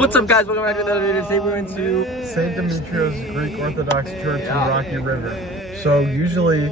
What's up, guys? Welcome back to another video. Today we're into St. Demetrios Greek Orthodox Church in Rocky River. So usually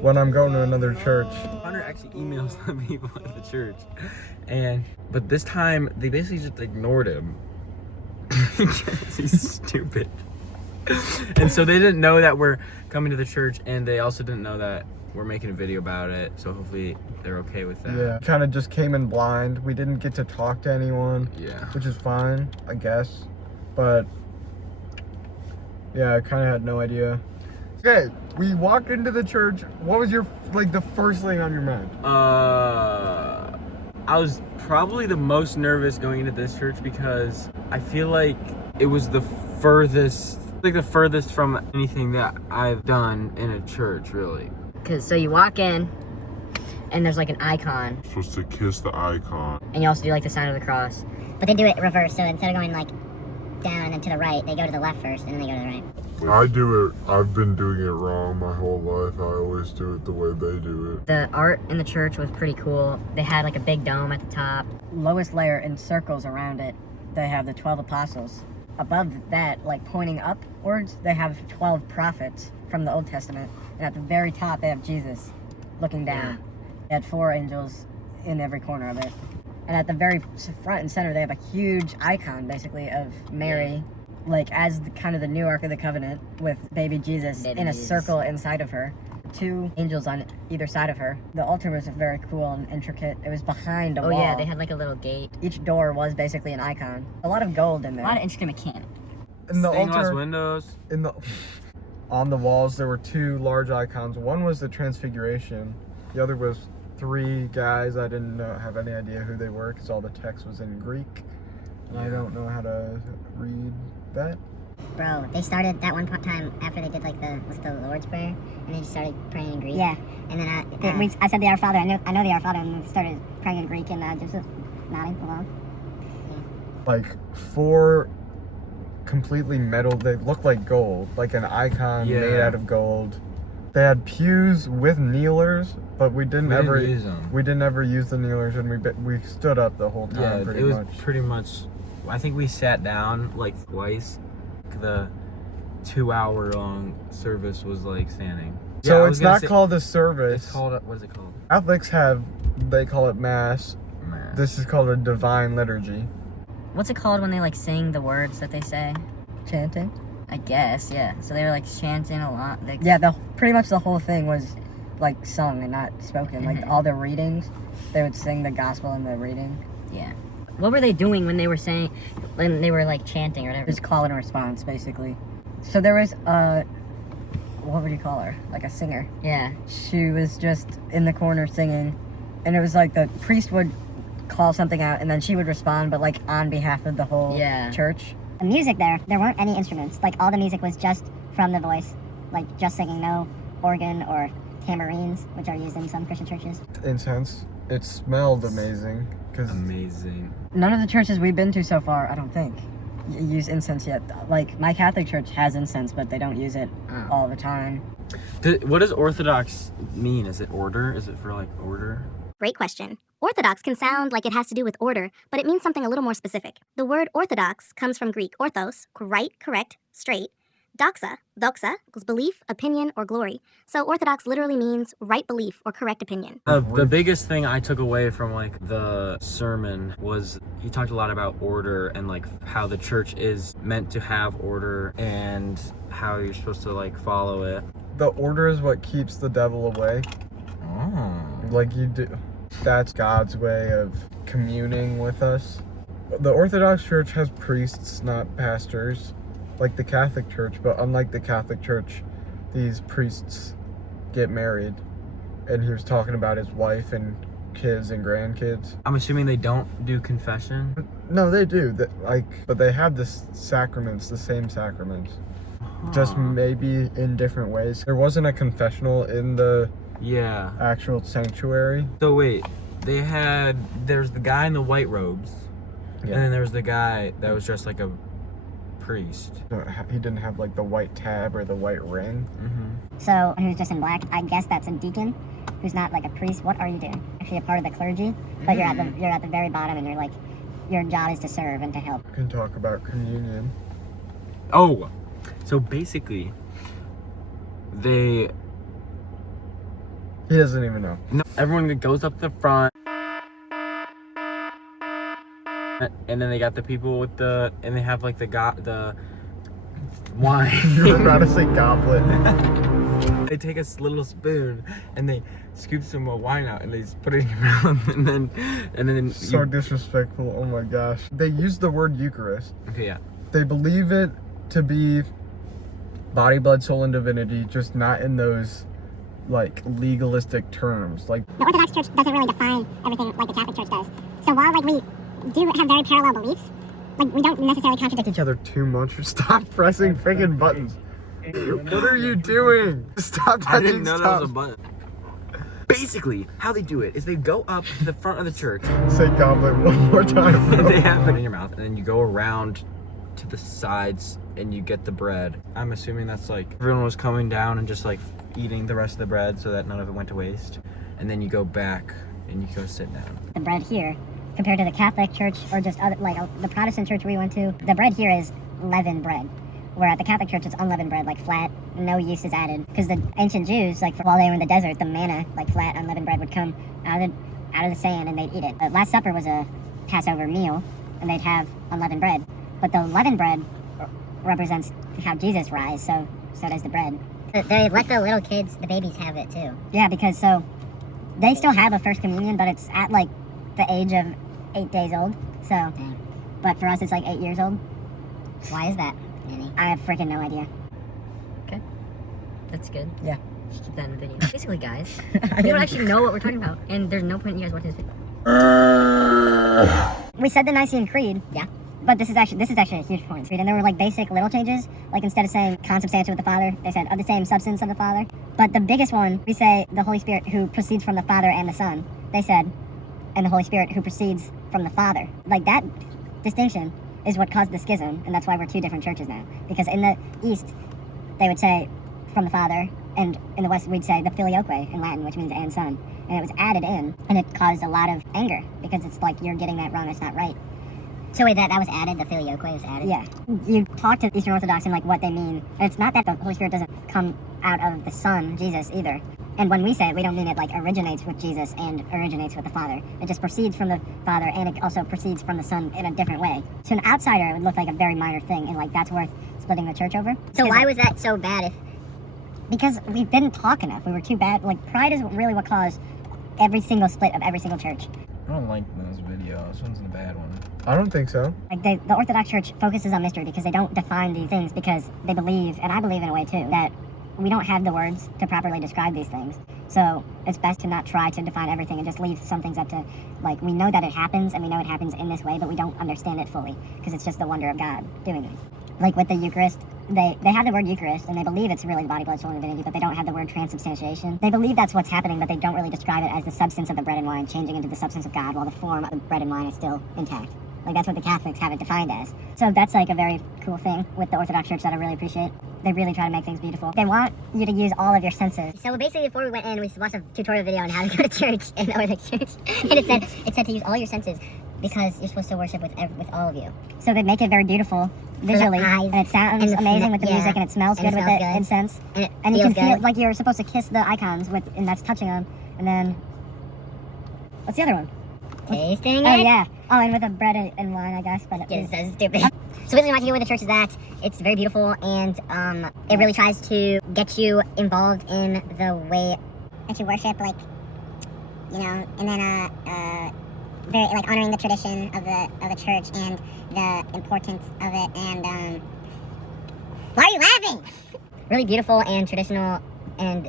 when I'm going to another church, Hunter actually emails the people at the church, but this time they basically just ignored him because he's stupid. And so they didn't know that we're coming to the church, and they also didn't know that we're making a video about it. So hopefully they're okay with that. yeah, kind of just came in blind. We didn't get to talk to anyone, Yeah. which is fine, I guess. But yeah, I kind of had no idea. Okay, we walked into the church. What was your the first thing on your mind? I was probably the most nervous going into this church because I feel like it was the furthest from anything that I've done in a church, really. So you walk in, and there's like an icon. You're supposed to kiss the icon. And you also do like the sign of the cross. But they do it reverse, so instead of going like down and then to the right, they go to the left first and then they go to the right. I do it, I've been doing it wrong my whole life. I always do it the way they do it. The art in the church was pretty cool. They had like a big dome at the top. Lowest layer in circles around it, they have the 12 apostles. Above that, like pointing upwards, they have 12 prophets from the Old Testament. And at the very top, they have Jesus looking down. They had 4 angels in every corner of it. And at the very front and center, they have a huge icon, basically, of Mary, like as kind of the new Ark of the Covenant with baby Jesus in a circle inside of her. 2 angels on either side of her. The altar was very cool and intricate. It was behind a wall. Oh yeah, they had like a little gate. Each door was basically an icon. A lot of gold in there. A lot of intricate mechanics. In the Stained glass altar, windows. on the walls, there were 2 large icons. One was the Transfiguration. The other was 3 guys. I didn't have any idea who they were because all the text was in Greek. And I don't know how to read that. Bro, they started that one time after they did like the Lord's Prayer, and they just started praying in Greek. Yeah. And then I said the Our Father. I know the Our Father, and we started praying in Greek, and just nodding along. Like 4 completely metal. They looked like gold, like an icon made out of gold. They had pews with kneelers, but we didn't ever use the kneelers, and we stood up the whole time. Pretty much. I think we sat down like twice. The 2-hour-long service was like standing. So it's not called a service. It's called, what is it called? Catholics they call it Mass. This is called a divine liturgy. What's it called when they like sing the words that they say? Chanting? I guess, yeah. So they were like chanting a lot. Yeah, pretty much the whole thing was like sung and not spoken. Like all the readings, they would sing the gospel in the reading. Yeah. What were they doing when they were like chanting or whatever? Just call and response, basically. So there was what would you call her? Like a singer. Yeah. She was just in the corner singing, and it was like the priest would call something out, and then she would respond, but like on behalf of the whole church. The music there weren't any instruments. Like all the music was just from the voice, like just singing, no organ or tamarines, which are used in some Christian churches. Incense. It smelled amazing. Amazing. None of the churches we've been to so far, I don't think, use incense yet. Like my Catholic church has incense, but they don't use it all the time. What does Orthodox mean? Is it order? Is it for like order? Great question. Orthodox can sound like it has to do with order, but it means something a little more specific. The word orthodox comes from Greek orthos, right, correct, straight. Doxa equals belief, opinion, or glory. So orthodox literally means right belief or correct opinion. The biggest thing I took away from like the sermon was he talked a lot about order and like how the church is meant to have order and how you're supposed to like follow it. The order is what keeps the devil away. Oh. Like you do. That's God's way of communing with us. The Orthodox Church has priests, not pastors. Like the Catholic Church, but unlike the Catholic Church, these priests get married. And he was talking about his wife and kids and grandkids. I'm assuming they don't do confession? No, they do. But they have the sacraments, the same sacraments. Just maybe in different ways. There wasn't a confessional in the actual sanctuary. So wait, there's the guy in the white robes, and then there's the guy that was dressed like a priest. He didn't have like the white tab or the white ring. So who's just in black? I guess that's a deacon, who's not like a priest. What are you doing? Actually, a part of the clergy, but you're at the very bottom, and you're like your job is to serve and to help. We can talk about communion. Oh, so basically, he doesn't even know. No, everyone goes up the front, and then they got the people with and they have like the wine. You were about to say goblet. They take a little spoon and they scoop some wine out and they just put it in your mouth and then So disrespectful. Oh my gosh. They use the word Eucharist. Okay, yeah. They believe it to be body, blood, soul, and divinity, just not in those like legalistic terms. Like The Orthodox Church doesn't really define everything like the Catholic Church does. So while like we do have very parallel beliefs, like we don't necessarily contradict each other too much. Stop pressing freaking buttons. What are you doing? Stop touching I didn't know stuff. that was a button. Basically, how they do it is they go up to the front of the church. Say goblet one more time. Bro. They have it in your mouth, and then you go around to the sides and you get the bread. I'm assuming that's like everyone was coming down and just like eating the rest of the bread so that none of it went to waste. And then you go back and you go sit down. the bread here compared to the Catholic Church or just other like the Protestant church we went to. The bread here is leavened bread. Where at the Catholic Church, it's unleavened bread, like flat, no yeast is added. Because the ancient Jews, like while they were in the desert, the manna, like flat, unleavened bread, would come out of the sand and they'd eat it. The Last Supper was a Passover meal, and they'd have unleavened bread. But the leavened bread represents how Jesus rise, so does the bread. They let the little kids, the babies, have it too. Yeah, because so they still have a first communion, but it's at like the age of 8 days old. So, Dang. but for us, it's like 8 years old. Why is that, Nanny? I have freaking no idea. Okay. That's good. Yeah. Just keep that in the video. Basically, guys, we don't actually know what we're talking about, and there's no point in you guys watching this video. We said the Nicene Creed. Yeah. But this is actually a huge point. And there were like basic little changes. Like instead of saying consubstantial with the Father, they said of the same substance of the Father. But the biggest one, we say the Holy Spirit who proceeds from the Father and the Son. They said, and the Holy Spirit who proceeds from the Father. Like that distinction is what caused the schism, and that's why we're two different churches now. Because in the East, they would say from the Father, and in the West, we'd say the Filioque in Latin, which means and Son. And it was added in, and it caused a lot of anger, because it's like, you're getting that wrong, it's not right. So wait, that was added? The Filioque was added? Yeah. You talk to Eastern Orthodox and like what they mean. And it's not that the Holy Spirit doesn't come out of the Son, Jesus, either. And when we say it, we don't mean it like originates with Jesus and originates with the Father. It just proceeds from the Father, and it also proceeds from the Son in a different way. To an outsider, it would look like a very minor thing, and like that's worth splitting the church over. So why was that so bad? Because we didn't talk enough. We were too bad. Like pride is really what caused every single split of every single church. I don't like this video. This one's the bad one. I don't think so. Like the Orthodox Church focuses on mystery because they don't define these things, because they believe, and I believe in a way too, that we don't have the words to properly describe these things. So it's best to not try to define everything and just leave some things up to, like, we know that it happens and we know it happens in this way, but we don't understand it fully because it's just the wonder of God doing it. Like with the Eucharist, they have the word Eucharist and they believe it's really the body, blood, soul, and divinity, but they don't have the word transubstantiation. They believe that's what's happening, but they don't really describe it as the substance of the bread and wine changing into the substance of God while the form of the bread and wine is still intact. Like that's what the Catholics have it defined as. So that's like a very cool thing with the Orthodox Church that I really appreciate. They really try to make things beautiful. They want you to use all of your senses. So basically, before we went in, we watched a tutorial video on how to go to church in the Orthodox Church, and it said to use all your senses because you're supposed to worship with all of you. So they make it very beautifn visually, eyes, and it sounds and the amazing with the yeah, music, and it smells and good it with the smells good. incense, And you can feels feel good. like you're supposed to kiss the icons with, and that's touching them. And then, what's the other one? Tasting Oh it. yeah. Oh, and with the bread and wine, I guess. But It's so stupid. So basically, where the church is at, it's very beautiful, and it really tries to get you involved in the way that you worship, like, you know, and then very like honoring the tradition of the church and the importance of it, and Why are you laughing? Really beautiful and traditional, and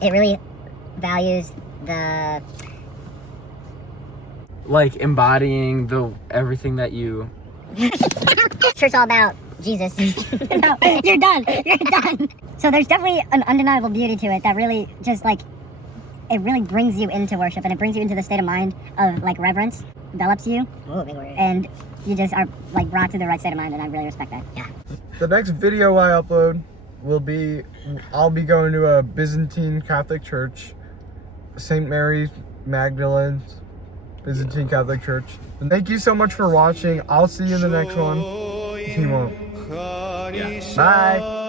it really values the Like embodying everything that you. church all about Jesus. no, you're done. You're done. So there's definitely an undeniable beauty to it that really just like, it really brings you into worship, and it brings you into the state of mind of like reverence, envelops you, Oh, big word. and you just are like brought to the right state of mind, and I really respect that. Yeah. The next video I upload will be, I'll be going to a Byzantine Catholic church, St. Mary Magdalene Byzantine Catholic Church. And thank you so much for watching. I'll see you in the next one. He won't. Yeah. Bye.